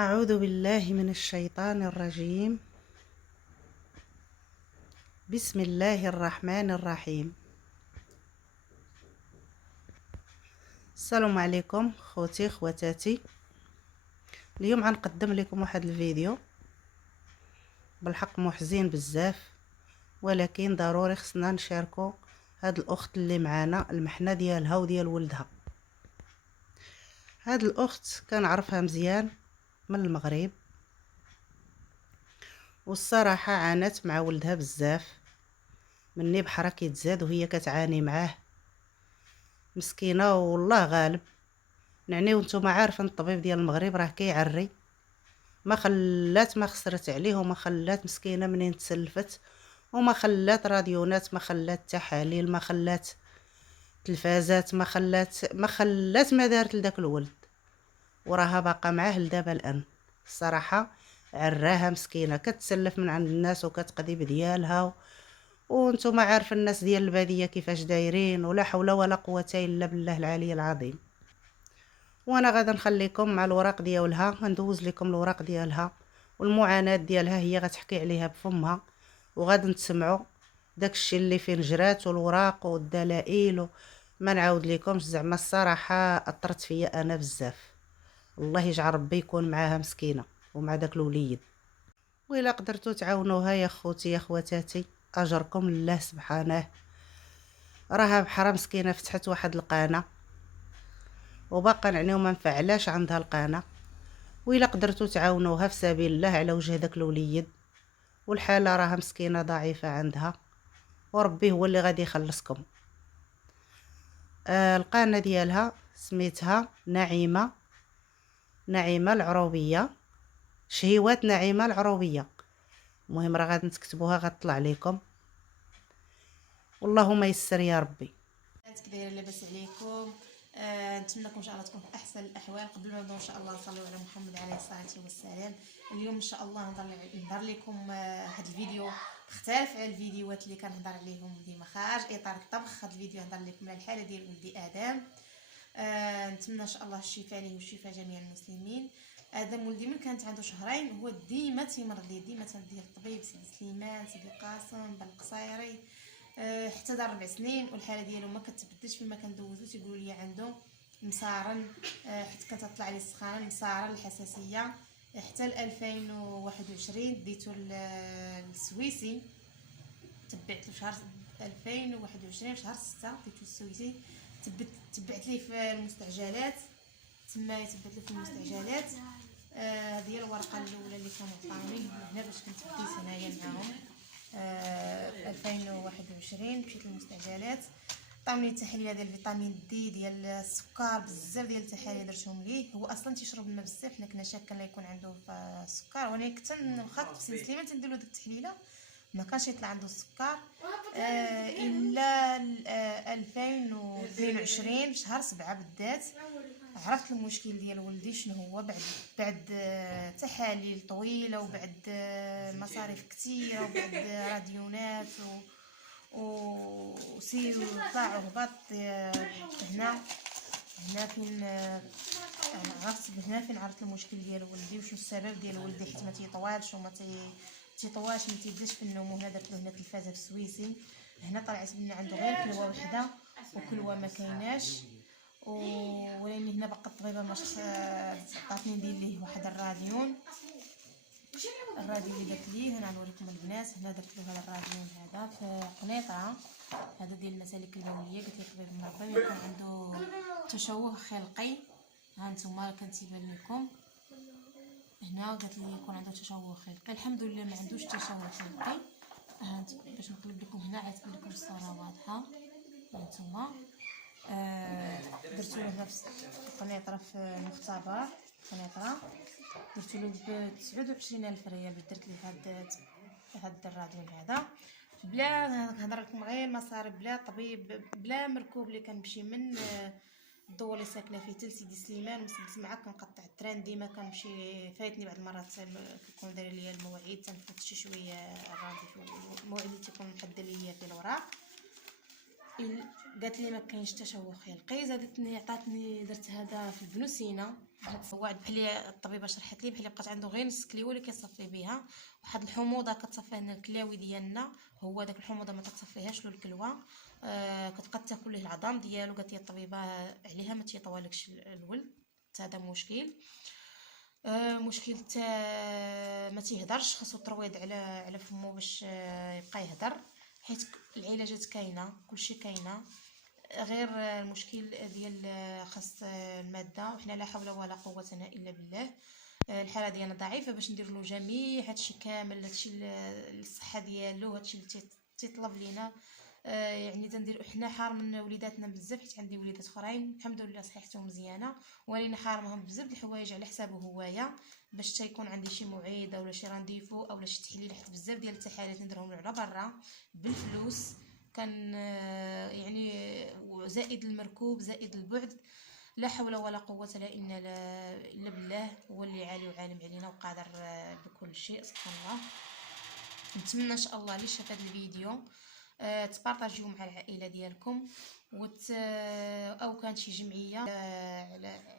أعوذ بالله من الشيطان الرجيم. بسم الله الرحمن الرحيم. السلام عليكم خوتي خواتاتي. اليوم غنقدم لكم واحد الفيديو بالحق محزن بزاف، ولكن ضروري خصنا نشاركو هاد الاخت اللي معانا المحنه ديالها وديال ولدها. هاد الاخت كنعرفها مزيان من المغرب، والصراحه عانت مع ولدها بزاف، مني بحرا كيتزاد وهي كتعاني معاه. مسكينه والله غالب. نعني وانتم عارفين الطبيب ديال المغرب راه كيعري، ما خسرت عليه وما خلات مسكينه منين تسلفت، وما خلات راديونات، ما خلات تحاليل، ما خلات تلفازات، ما خلات ما دارت لذاك الولد، وراها باقا معاه لدابا الان. الصراحه عراها مسكينه، كتسلف من عند الناس وكتقضي بديالها، وانتم عارفين الناس ديال الباديه كيفاش دايرين، ولا حول ولا قوه الا بالله العلي العظيم. وانا غادا نخليكم مع الوراق ديالها، غندوز لكم الوراق ديالها والمعاناه ديالها، هي غتحكي عليها بفمها، وغادي نسمعوا داكشي اللي فين جرات والوراق والدلائل. ما نعاود لكمش، زعما الصراحه اثرت فيا انا بزاف. الله يجعل ربي يكون معاها مسكينه ومع داك الوليد. وإلا قدرتوا تعاونوها يا خوتي يا خواتاتي، اجركم لله سبحانه. راها بحرا مسكينه فتحت واحد القناه، وباقا نعني وما نفعلاش عندها القناه. وإلا قدرتوا تعاونوها في سبيل الله على وجه داك الوليد، والحاله راها مسكينه ضعيفه عندها، وربي هو اللي غادي يخلصكم. القناه ديالها سميتها نعيمه العروبيه، شهيوات نعيمه العروبيه. المهم راه غادي تكتبوها غتطلع لكم، واللهم يسر يا ربي. كي دايره لاباس عليكم؟ نتمنىكم ان شاء الله تكون في احسن الاحوال. قبل ما نبداو ان شاء الله نصليو على محمد عليه الصلاه والسلام. اليوم ان شاء الله نهضر لكم هذا الفيديو مختلف على الفيديوهات اللي كنهضر عليهم ديما خارج اطار الطبخ. هذا الفيديو نهضر لكم على الحاله ديال ولدي ادم. نتمنى ان شاء الله الشفاء ليه وشفاء جميع المسلمين. ادم ولدي من كانت عنده شهرين هو ديما تيمرض ليه، ديما تنديه الطبيب سيدي سليمان، سيدي قاسم، بن القصيري، حتى دار 4 سنين والحاله ديالو ما كتبدلش. فيما كندوزو تيقولوا لي عنده مصارن، حيت كتطلع لي السخانه، مصارن، الحساسيه. حتى ل 2021 ديتو للسويسي، تبعت له شهر 2021 في شهر 6 ديتو للسويسي، تبعت ليه في المستعجلات، تما تبعت له في المستعجلات. هذه هي الورقه الاولى اللي كانوا عطاوني هنا باش كنت بديت هنايا معاهم. 2021 مشيت للمستعجلات، عطاوني تحليل ديال فيتامين دي، ديال السكر، بزاف ديال التحاليل درتهم ليه. هو اصلا تيشرب الماء بزاف، حنا كنا شاكين لا يكون عنده السكر، وانا كنت واخا كنت في سي سليمان تنديرو ديك التحليله ما كانش يطلع عنده السكر. الا 2022 في شهر 7 بالذات عرفت المشكل ديال ولدي شنو هو. بعد تحاليل طويله، وبعد مصاريف كثيره، وبعد راديونات وسير وطلع وهبط. هنا فين عرفت المشكل ديال ولدي وشنو السبب ديال ولدي، حيت ما تيطوالش وما تيطواش، ما تيبداش في النوم. وهنا درت له هنا تلفازه في السويسي. هنا طلعت بلي عنده غير كلوه وحده، وكلوه ما كايناش. ولاني هنا باقا الطبيبه ما عطاتني ندير ليه واحد الراديون اللي درت ليه. هنا نوريكم البنات، هنا درت له هذا الراديون هذا في قنيطره، هذا ديال المسالك البوليه. قلت لي الطبيب المربي يكون عنده تشوه خلقي. ها نتوما كنتيبان لكم هنا، قالت لي يكون عنده تشوه خلقي. الحمد لله ما عندوش تشوه خلقي. ها باش نقلب لكم هنا عاد تبان لكم الصوره واضحه. هانتوما درتو له نفس قنيطره في مختبر قنيطره، درتو له ب 29,000 ريال باش درت ليه هاد الراديو هذا. بلا نهضر لكم غير مصاري، بلا طبيب، بلا مركوب اللي كنمشي من الضو اللي ساكنه فيه حتى لسيدي سليمان مسدس معاك. كنقطع التران ديما كنمشي، فايتني بعض المرات كيكون داير ليا المواعيد تنفوت شي شويه الراديو، المواعيد اللي تيكون محدد ليا في الوراق. قالت لي ما كاينش تشوخ يلقي، زادتني عطاتني درت هذا في البنوسينه، واحد بحال الطبيبه شرحت لي بحال بقات عنده غير نص كليوه اللي كيصفي بها، واحد الحموضه كتصفي لنا الكلاوي ديالنا، هو داك الحموضه ما تتصفيهاش له الكلوه. كتبقى تاكل ليه العظام ديالو. قالت لي الطبيبه عليها ما تيطوالكش الولد، هذا مشكل. مشكل تا ما تيهضرش، خاصو ترويض على فمو باش يبقى يهضر، حيت العلاجات كاينه كلشي كاينه، غير المشكل ديال خاص الماده، وحنا لا حول ولا قوه الا بالله. الحاله ديالنا ضعيفه باش ندير له جميع هادشي كامل، هادشي الصحه ديالو، هادشي اللي تيطلب لينا. يعني تندير حنا حارمين وليداتنا بزاف، حيت عندي وليدات اخرين الحمد لله صحتهم مزيانه، ولكن حارمهم بزاف د الحوايج على حسابه هوايا، باش تيكون عندي شي موعده ولا شي رانديفو اولا شي تحليل، حيت بزاف ديال التحاليل نديرهم على برا بالفلوس، كان يعني زائد المركوب زائد البعد. لا حول ولا قوه الا بالله، هو اللي عالي وعالم علينا وقادر بكل شيء، سبحان الله. نتمنى ان شاء الله اللي شاف هذا الفيديو تبارطاجيو مع العائله ديالكم، او كانت شي جمعيه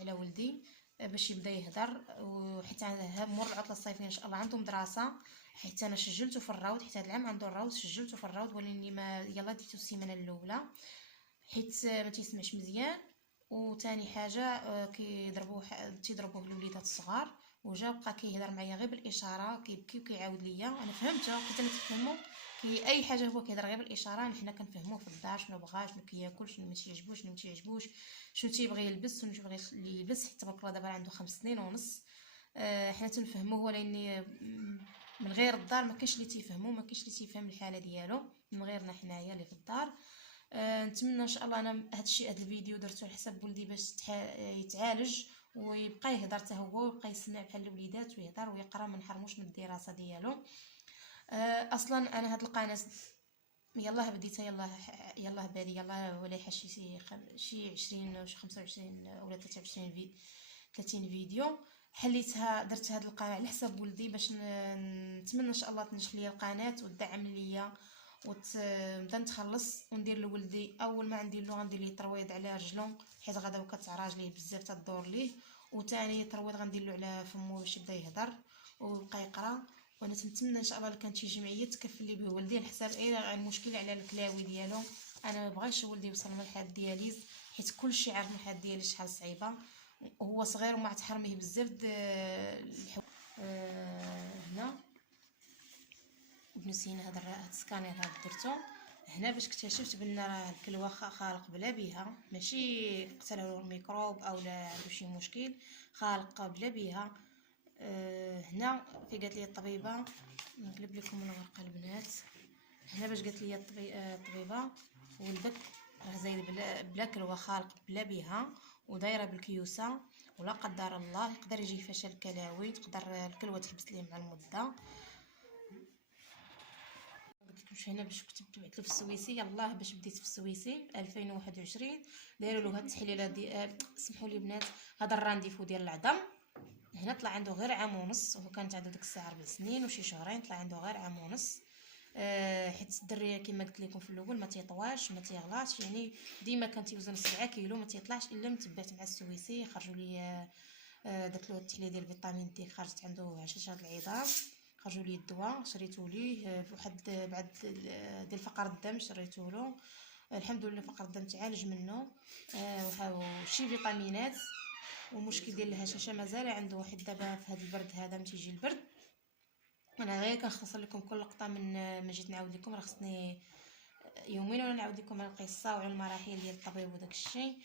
على ولدي باش يبدا يهضر، وحيت مور العطله الصيفيه ان شاء الله عندهم دراسه، حيت انا سجلته في الروض، حيت هذا العام عنده الروض سجلته في الروض، ولاني ما يلا ديتو السيمانه الاولى حيت ما تيسمعش مزيان. وثاني حاجه تيضربوه الوليدات الصغار، وجا بقى كيهضر معايا غير بالاشاره، كيبكي وكيعاود ليا، انا فهمته حيت انا تفهمو كي اي حاجه هو كيهضر غير بالاشاره، حنا كنفهموه في الدار شنو بغا، شنو كياكل، شنو ما تيعجبوش، شنو ما تيعجبوش، شنو تيبغي يلبس، شنو تيبغي يلبس، حيت تبارك الله دابا عنده 5 سنين ونص. حنا تنفهموه، ولكن من غير الدار ما كاينش اللي تيفهمو، ما كاينش اللي تيفهم الحاله ديالو من غيرنا حنايا اللي في الدار. نتمنى ان شاء الله انا هذا الفيديو درته على حساب ولدي باش يتعالج ويبقى يهضر حتى هو، ويبقى يسمع بحال الوليدات ويهضر ويقرا، ما نحرموش من الدراسه ديالو. اصلا انا هاد القناه يلاه بديتها، يلاه بادي، يلاه ولا شي 20 ولا 25 ولا 30 فيديو حليتها، درت هاد القناه على حساب ولدي باش نتمنى ان شاء الله تنجح ليا القناه وتدعم ليا وتبدا نتخلص وندير لولدي. اول ما ندير له غندير ليه ترويض على رجلو، حيت غدا وكتعراج ليه بزاف تدور ليه، وثاني ترويض غندير له على فمو باش يبدا يهضر ويبقى يقرا. وانا تنتمنى ان شاء الله كانت شي جمعيه تكفل لي به ولدي على حساب المشكل على الكلاوي ديالو، انا ما بغيتش ولدي يوصل لمرحله الدياليز، حيت كلشي عارف مرحله الدياليز شحال صعيبه، وهو صغير وما تحرميه بزاف هنا ابن سينا هذا السكانير هذا درتو هنا باش اكتشفت بان راه الكلوه خالق بلا بها، ماشي قتله الميكروب او لا عنده شي مشكل، خالق بلا بها. هنا في قالت لي الطبيبه، نقلب لكم الورقه البنات، هنا باش قالت لي الطبيبه ولدك راه زايد بلا كلوه، خالق بلا بها، ودايره بالكيوسه، ولا قدر الله يقدر يجي فشل كلاوي، تقدر الكلوه تحبس ليه مع المده. مش هنا باش كتبت بعث له في السويسي، يلاه باش بديت في السويسي 2021 دايروا له هاد التحليله ديال سمحوا لي بنات، هذا الرانديفو ديال العظم. هنا طلع عنده غير عام ونص، وهو كانت عنده ديك الساعه 4 سنين وشي شهرين، طلع عنده غير عام ونص. حيت الدري كما قلت لكم في الاول ما تيطواش ما تيغلاش، يعني ديما كان تيوزن 7 كيلو ما تيطلعش الا متبعت مع السويسي، خرجوا لي درت له التحليل ديال فيتامين دي، خرجت عنده هشاشه العظام، خرجوا لي الدواء شريته ليه، واحد بعد ديال فقر الدم شريته له، الحمد لله فقر الدم تعالج منه، وشي فيتامينات. ومشكل ديال الهشاشه مازال عنده، واحد دابا في هذا البرد هذا ملي تيجي البرد، انا غير كنختصر لكم كل لقطه من ما جيت نعاود لكم، راه خصني يومين ولا نعاود لكم على القصه وعلى المراحل ديال الطبيب وداك الشيء.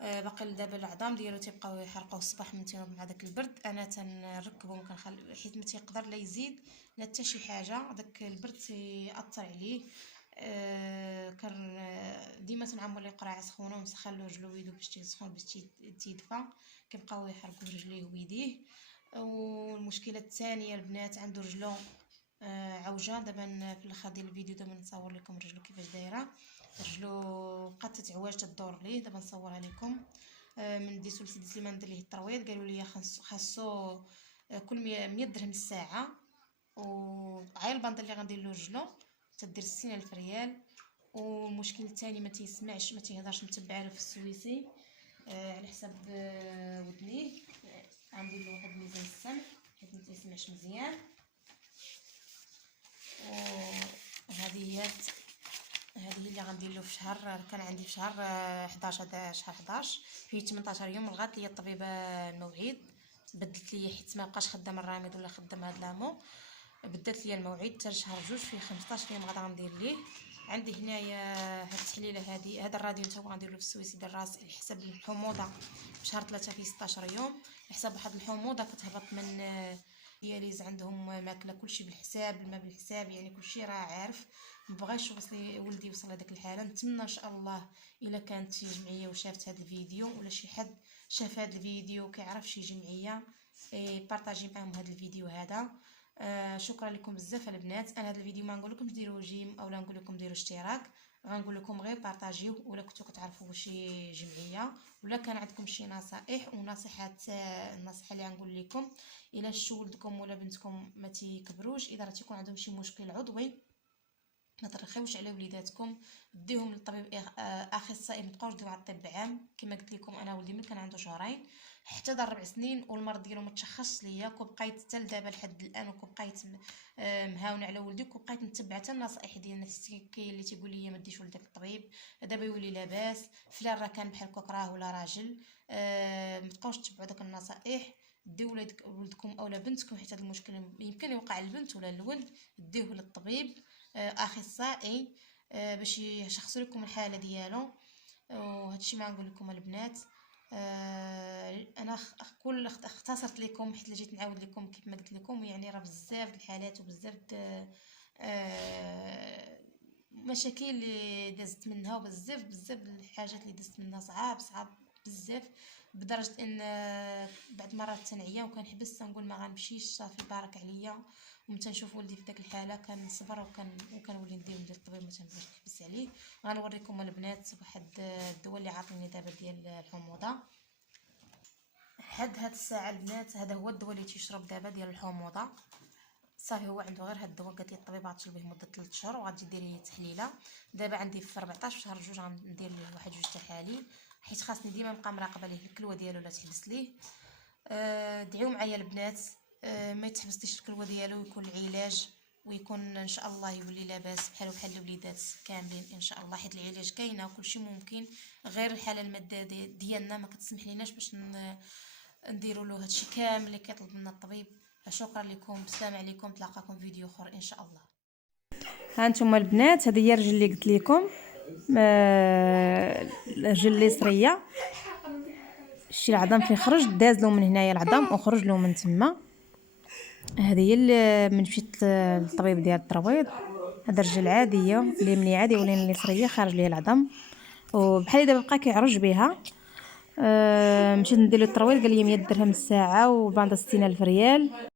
باقي دابا العظام ديالو تيبقاو يحرقوا الصباح من تينوض مع داك البرد، انا تنركبو ما كنخلي، حيت ما تيقدر لا يزيد لا حتى شي حاجه، داك البرد تيأثر عليه. كان ديما تنعمر ليه قرعه سخونه ونسخن له رجلو ويدو باش تيسخن باش تيدفى، كيبقاو يحرقوا رجليه ويديه. والمشكله الثانيه البنات عنده رجلو عوجه، دابا في الاخر ديال الفيديو دابا نصور لكم رجلو كيفاش دايره، رجلو بقات تتعوج تدور ليه، دابا نصورها لكم. من ديتو لسيدي سليمان ندير ليه الترويض، قالوا لي خاصو كل 100 درهم الساعه، وعاير البنط اللي غندير له رجلو تدير 60,000 ريال، والمشكل الثاني ما تيسمعش، ما تيهضرش، متبعه له في السويسي على حساب ودنيه. غندير له واحد ميزان السمع حيت ما تيسمعش مزيان. وهذه هي اللي غندير له في شهر، كان عندي في شهر 11 هذا شهر 11 فيه 18 يوم. لغات لي الطبيبه الموعد، بدلت لي حيت ما بقاش خدام الرامد ولا خدام هاد لامو، بدلت لي الموعد حتى لشهر 2 فيه 15 يوم غادا غندير ليه. عندي هنايا هاد التحليله هادي، هذا الراديو تا هو غندير له في السويسي ديال الراس على حساب الحموضه في شهر 3 فيه 16 يوم، على حساب واحد الحموضه كتهبط من دياليز. عندهم ماكله كلشي بالحساب، الماء بالحساب، يعني كلشي راه عارف. مبغاش وصلي ولدي يوصل لهاديك الحاله. نتمنى ان شاء الله الا كانت شي جمعيه وشافت هذا الفيديو، ولا شي حد شاف هذا الفيديو كيعرف شي جمعيه بارطاجي معاهم هذا الفيديو هذا. شكرا لكم بزاف البنات. انا هذا الفيديو ما نقول لكم ديروا جيم اولا نقول لكم ديروا اشتراك، غنقول لكم غير بارطاجيو، ولا كنتو كتعرفوا شي جمعيه ولا كان عندكم شي نصائح ونصيحات. النصيحه اللي غنقول لكم، الا شتو ولدكم ولا بنتكم ما تيكبروش، اذا راه تيكون عندهم شي مشكل عضوي، ما ترخيوش على وليداتكم، ديهم للطبيب اخصائي. ما تبقاوش ديروا على الطب عام. كما قلت لكم انا ولدي ملي كان عنده شهرين حتى دار 4 سنين والمرض ديالو ما تشخصش ليا، وبقيت حتى لدابا لحد الان، وبقيت مهاونه على ولدي، وبقيت نتبع حتى النصائح ديال الناس. كاين اللي تيقول لي ما ديش ولدك للطبيب دابا يولي لاباس، فلان راه كان بحال كوكراه ولا راجل. ما تبقاوش تتبعوا داك النصائح. ديو ولدكم اولا بنتكم حيت هذا المشكل يمكن يوقع للبنت ولا للولد، ديوه للطبيب اخصائي باش يشخصوا لكم الحاله ديالو. وهادشي ما نقول لكم البنات. انا كل اختصرت لكم حيت جيت نعاود لكم كيف ما قلت لكم، يعني راه بزاف الحالات وبزاف مشاكل اللي دازت منها، وبزاف الحاجات اللي دازت منها صعاب بزاف، بدرجه ان بعد مرات تنعيا وكنحبس تنقول ما غنمشيش، صافي بارك عليا. ومتى نشوف ولدي في داك الحاله كنصبر وكنولي ندير ديال الطبيب، ما تنبغيش نحبس عليه. غنوريكم البنات واحد الدواء اللي عاطيني دابا ديال الحموضه. هاد الساعه البنات هذا هو الدواء اللي تيشرب دابا ديال الحموضه. صافي هو عنده غير هاد الدواء، قالت لي الطبيب غتشربيه مده 3 شهور وغتجي ديري تحليله. دابا عندي في 14 شهر 2 غندير ليه واحد 2 تحاليل، حيت خاصني ديما نبقى مراقبه ليه الكلوه ديالو لا تحبس ليه. دعيو معايا البنات ما يتحبسليش الكلوه ديالو، ويكون العلاج ويكون ان شاء الله يولي لاباس بحال الوليدات كاملين ان شاء الله، حيت العلاج كاينه وكلشي ممكن، غير الحاله الماديه ديالنا ما كتسمح ليناش باش نديروا له هادشي كامل اللي كيطلب منا الطبيب. شكرا لكم، السلام عليكم، تلاقاكم فيديو اخر ان شاء الله. ها انتم البنات، هذه هي الرجل اللي قلت لكم، الرجل اليسريه. شي العظم فين خرج داز له من هنايا العظم وخرج له من تما. هذه هي اللي من مشيت للطبيب ديال الترويض. هذا الرجل العاديه اللي مني عادي ولين اليسريه خارج ليه العظم، وبحال دابا بقى كيعرج بها. مشيت ندير له الترويض، قال لي 100 درهم الساعه وباندا 60,000 ريال.